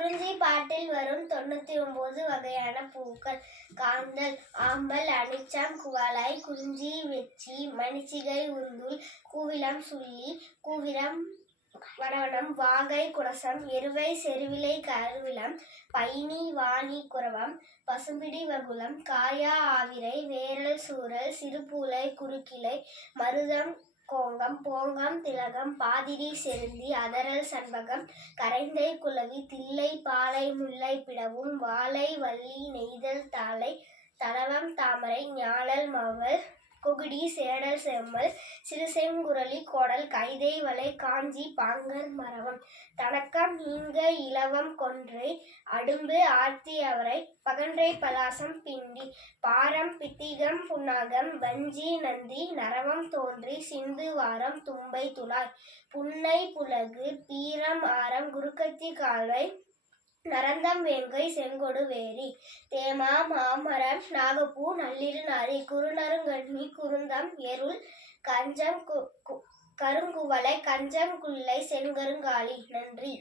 குறிஞ்சி பாட்டில் வரும் 99 வகையான பூக்கள். காந்தல், ஆம்பல், அனிச்சம், குவளை, குறிஞ்சி, வெச்சி, மணிச்சிகை, உருந்துள், கூவிளம், சுள்ளி, கூவிரம், வடவனம், வாகை, குரசம், எருவை, செருவிலை, கருவிளம், பைனி, வாணி, குரவம், பசும்பிடி, வகுளம், காயா, ஆவிரை, வேரல், சூரல், சிறுபூளை, குறுக்கிளை, மருதம், கோங்கம், போங்கம், திலகம், பாதிரி, செருந்தி, அதரல், சண்பகம், கரைந்தை, குளவி, தில்லை, பாலை, முல்லை, பிடவும், வாழை, வள்ளி, நெய்தல், தாழை, தளவம், தாமரை, ஞாழல், மவல், கொகுடி, சேடல், செம்மல், சிறுசெங்குரலி, கோடல், கைதை, வளை, காஞ்சி, பாங்கர், மரவம், தணக்கம், ஈங்க, இலவம், கொன்றை, அடும்பு, ஆர்த்தி, அவரை, பகன்றை, பலாசம், பிண்டி, பாரம், பித்திகம், புன்னாகம், வஞ்சி, நந்தி, நரவம், தோன்றி, சிந்து, வாரம், தும்பை, துளாய், புன்னை, புலகு, பீரம், ஆரம், குருக்கத்தி, கால்வை, நரந்தம், வேங்கை, செங்கொடு, வேரி, தேமா, மாமரம், நாகப்பூ, நள்ளிரு, நாரி, குறுநறுங்கண்ணி, குருந்தம், எருள், கஞ்சம், கருங்குவளை, கஞ்சம், குள்ளை, செங்கருங்காலி. நன்றி.